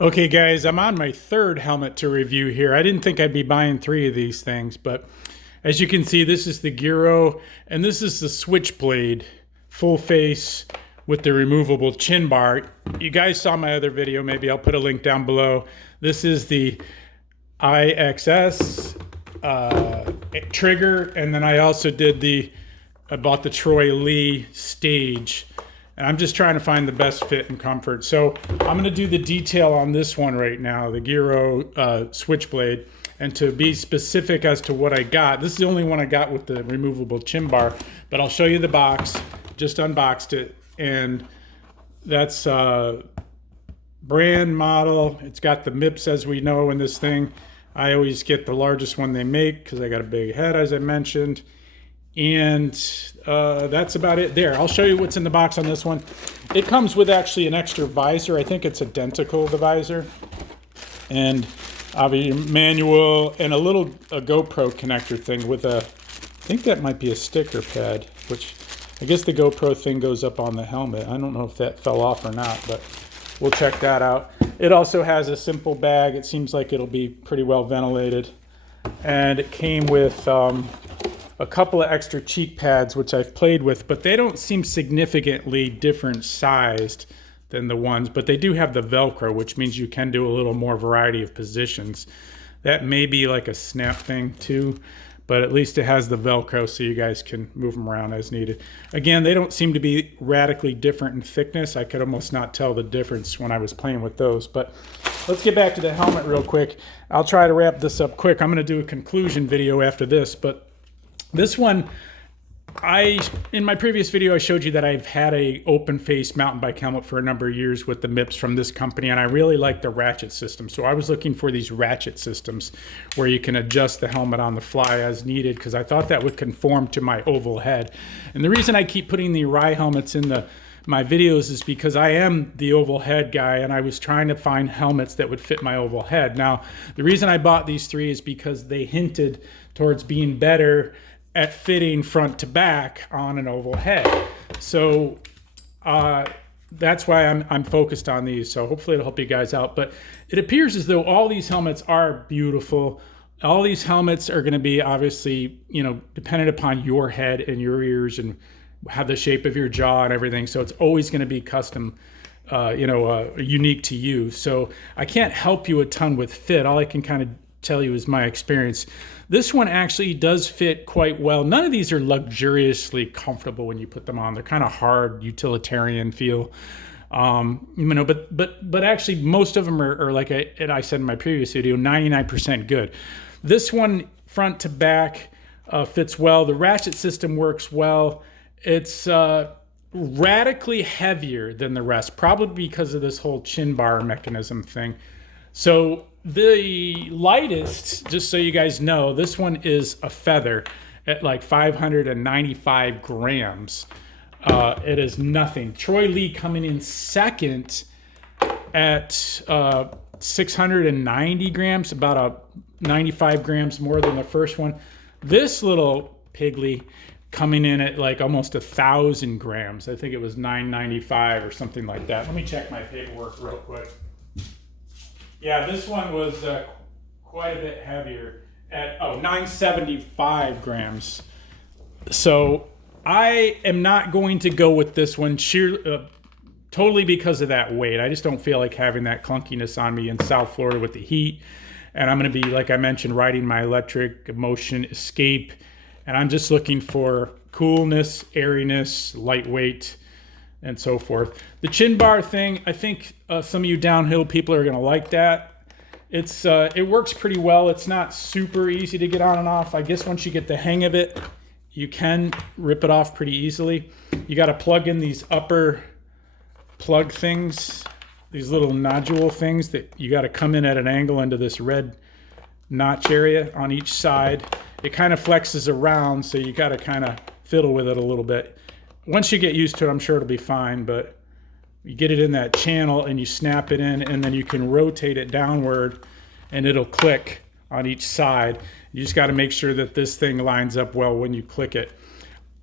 Okay, guys, I'm on my third helmet to review here. I didn't think I'd be buying three of these things, but as you can see, this is the Giro, and this is the Switchblade full face with the removable chin bar. You guys saw my other video. Maybe I'll put a link down below. This is the IXS trigger, and then I also I bought the Troy Lee stage. And I'm just trying to find the best fit and comfort. So I'm going to do the detail on this one right now, the Giro Switchblade. And to be specific as to what I got, this is the only one I got with the removable chin bar. But I'll show you the box. Just unboxed it. And that's brand model. It's got the MIPS as we know in this thing. I always get the largest one they make because I got a big head, as I mentioned. And that's about it there. I'll show you what's in the box on this one. It comes with actually an extra visor. I think it's identical to the visor. And obviously manual and a GoPro connector thing with I think that might be a sticker pad, which I guess the GoPro thing goes up on the helmet. I don't know if that fell off or not, but we'll check that out. It also has a simple bag. It seems like it'll be pretty well ventilated. And it came with a couple of extra cheek pads, which I've played with, but they don't seem significantly different sized than the ones, but they do have the Velcro, which means you can do a little more variety of positions. That may be like a snap thing too, but at least it has the Velcro so you guys can move them around as needed. Again, they don't seem to be radically different in thickness. I could almost not tell the difference when I was playing with those, but let's get back to the helmet real quick. I'll try to wrap this up quick. I'm gonna do a conclusion video after this, but this one, in my previous video, I showed you that I've had a open face mountain bike helmet for a number of years with the MIPS from this company, and I really like the ratchet system. So I was looking for these ratchet systems where you can adjust the helmet on the fly as needed, because I thought that would conform to my oval head. And the reason I keep putting the Rai helmets in my videos is because I am the oval head guy, and I was trying to find helmets that would fit my oval head. Now, the reason I bought these three is because they hinted towards being better at fitting front to back on an oval head. So that's why I'm focused on these. So hopefully it'll help you guys out. But it appears as though all these helmets are beautiful. All these helmets are going to be obviously, dependent upon your head and your ears and how the shape of your jaw and everything. So it's always going to be custom, unique to you. So I can't help you a ton with fit. All I can kind of tell you is my experience. This one actually does fit quite well. None of these are luxuriously comfortable when you put them on. They're kind of hard, utilitarian feel. But actually most of them are like I said in my previous video, 99% good. This one front to back fits well. The ratchet system works well. It's radically heavier than the rest, probably because of this whole chin bar mechanism thing. So the lightest, just so you guys know, this one is a feather at like 595 grams. It is nothing. Troy Lee coming in second at 690 grams, about 95 grams more than the first one. This little pigly coming in at like almost 1,000 grams. I think it was 995 or something like that. Let me check my paperwork real quick. Yeah, this one was quite a bit heavier at 975 grams. So I am not going to go with this one totally because of that weight. I just don't feel like having that clunkiness on me in South Florida with the heat. And I'm going to be, like I mentioned, riding my electric motion Escape. And I'm just looking for coolness, airiness, lightweight, and so forth. The chin bar thing, I think some of you downhill people are going to like that. It works pretty well. It's not super easy to get on and off. I guess once you get the hang of it, you can rip it off pretty easily. You got to plug in these upper plug things, these little nodule things that you got to come in at an angle into this red notch area on each side. It kind of flexes around, so you got to kind of fiddle with it a little bit. Once you get used to it, I'm sure it'll be fine, but you get it in that channel and you snap it in, and then you can rotate it downward and it'll click on each side. You just got to make sure that this thing lines up well when you click it.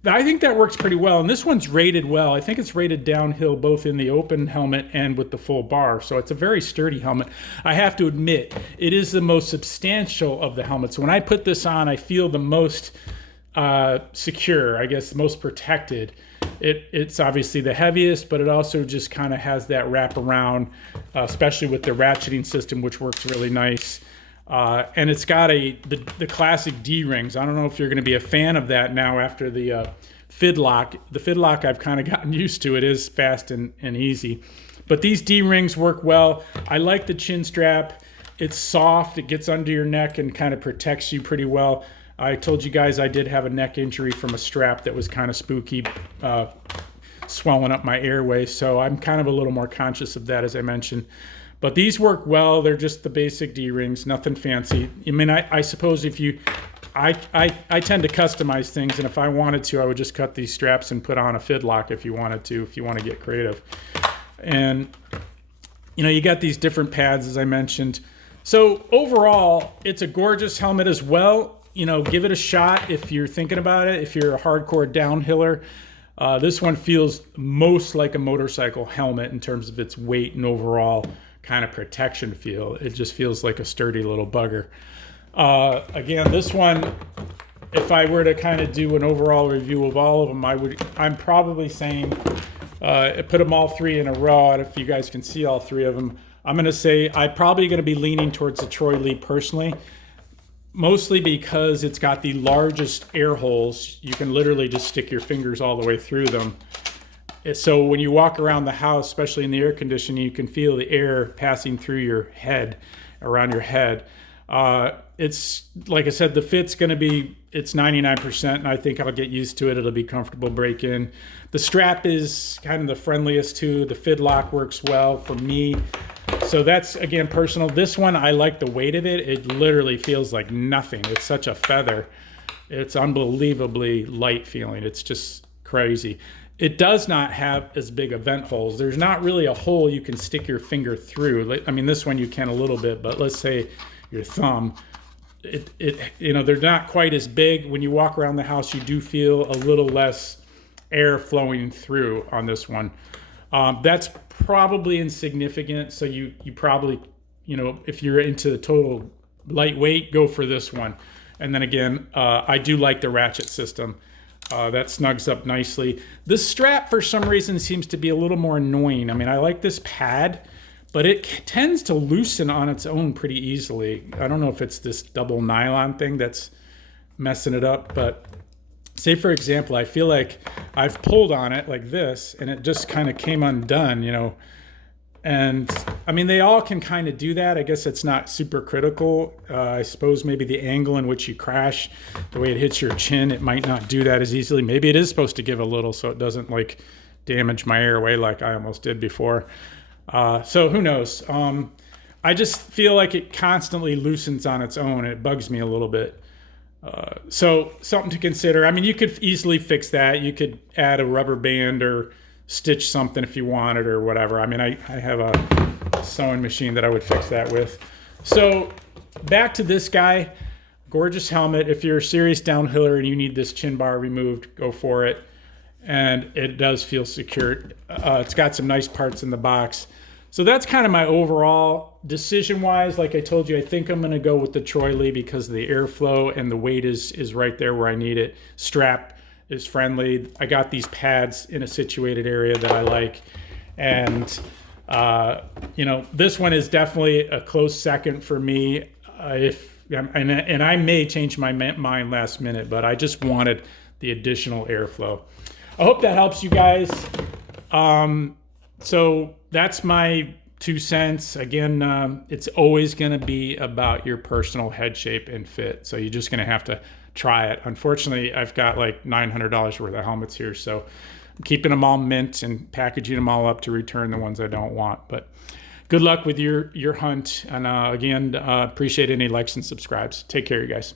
I think that works pretty well. And this one's rated well. I think it's rated downhill both in the open helmet and with the full bar. So it's a very sturdy helmet. I have to admit, it is the most substantial of the helmets. When I put this on, I feel the most secure, I guess, the most protected. It's obviously the heaviest, but it also just kind of has that wraparound, especially with the ratcheting system, which works really nice. And it's got the classic D-rings. I don't know if you're going to be a fan of that now after the Fid Lock. The Fid Lock, I've kind of gotten used to. It is fast and easy. But these D-rings work well. I like the chin strap. It's soft. It gets under your neck and kind of protects you pretty well. I told you guys I did have a neck injury from a strap that was kind of spooky, swelling up my airway. So I'm kind of a little more conscious of that, as I mentioned. But these work well. They're just the basic D-rings, nothing fancy. I mean, I suppose if you, I tend to customize things, and if I wanted to, I would just cut these straps and put on a Fid Lock if you wanted to, if you want to get creative. And, you know, you got these different pads, as I mentioned. So overall, it's a gorgeous helmet as well. You know, give it a shot if you're thinking about it. If you're a hardcore downhiller, this one feels most like a motorcycle helmet in terms of its weight and overall kind of protection feel. It just feels like a sturdy little bugger. Again, this one, if I were to kind of do an overall review of all of them, I'm probably saying, put them all three in a row. And if you guys can see all three of them, I'm going to say I'm probably going to be leaning towards the Troy Lee personally. Mostly because it's got the largest air holes. You can literally just stick your fingers all the way through them. So when you walk around the house, especially in the air conditioning, you can feel the air passing through your head, around your head. It's, like I said, the fit's going to be, it's 99%, and I think I'll get used to it. It'll be comfortable break in. The strap is kind of the friendliest too. The Fid Lock works well for me. So that's, again, personal. This one, I like the weight of it. It literally feels like nothing. It's such a feather. It's unbelievably light feeling. It's just crazy. It does not have as big of vent holes. There's not really a hole you can stick your finger through. I mean, this one you can a little bit, but let's say your thumb. You know, they're not quite as big. When you walk around the house, you do feel a little less air flowing through on this one. That's probably insignificant. So you probably, you know, if you're into the total lightweight, go for this one. And then again, I do like the ratchet system. That snugs up nicely. This strap, for some reason, seems to be a little more annoying. I mean, I like this pad, but it tends to loosen on its own pretty easily. I don't know if it's this double nylon thing that's messing it up, but say, for example, I feel like I've pulled on it like this, and it just kind of came undone, you know. And, I mean, they all can kind of do that. I guess it's not super critical. I suppose maybe the angle in which you crash, the way it hits your chin, it might not do that as easily. Maybe it is supposed to give a little so it doesn't, like, damage my airway like I almost did before. So who knows? I just feel like it constantly loosens on its own. It bugs me a little bit. So something to consider. I mean, you could easily fix that. You could add a rubber band or stitch something if you wanted or whatever. I mean, I have a sewing machine that I would fix that with. So back to this guy. Gorgeous helmet. If you're a serious downhiller and you need this chin bar removed, go for it. And it does feel secure. It's got some nice parts in the box. So that's kind of my overall decision-wise. Like I told you, I think I'm going to go with the Troy Lee because of the airflow and the weight is right there where I need it. Strap is friendly. I got these pads in a situated area that I like. And, you know, this one is definitely a close second for me. And I may change my mind last minute, but I just wanted the additional airflow. I hope that helps you guys. So that's my 2 cents. Again, it's always going to be about your personal head shape and fit. So you're just going to have to try it. Unfortunately, I've got like $900 worth of helmets here. So I'm keeping them all mint and packaging them all up to return the ones I don't want. But good luck with your hunt. And again, appreciate any likes and subscribes. Take care, you guys.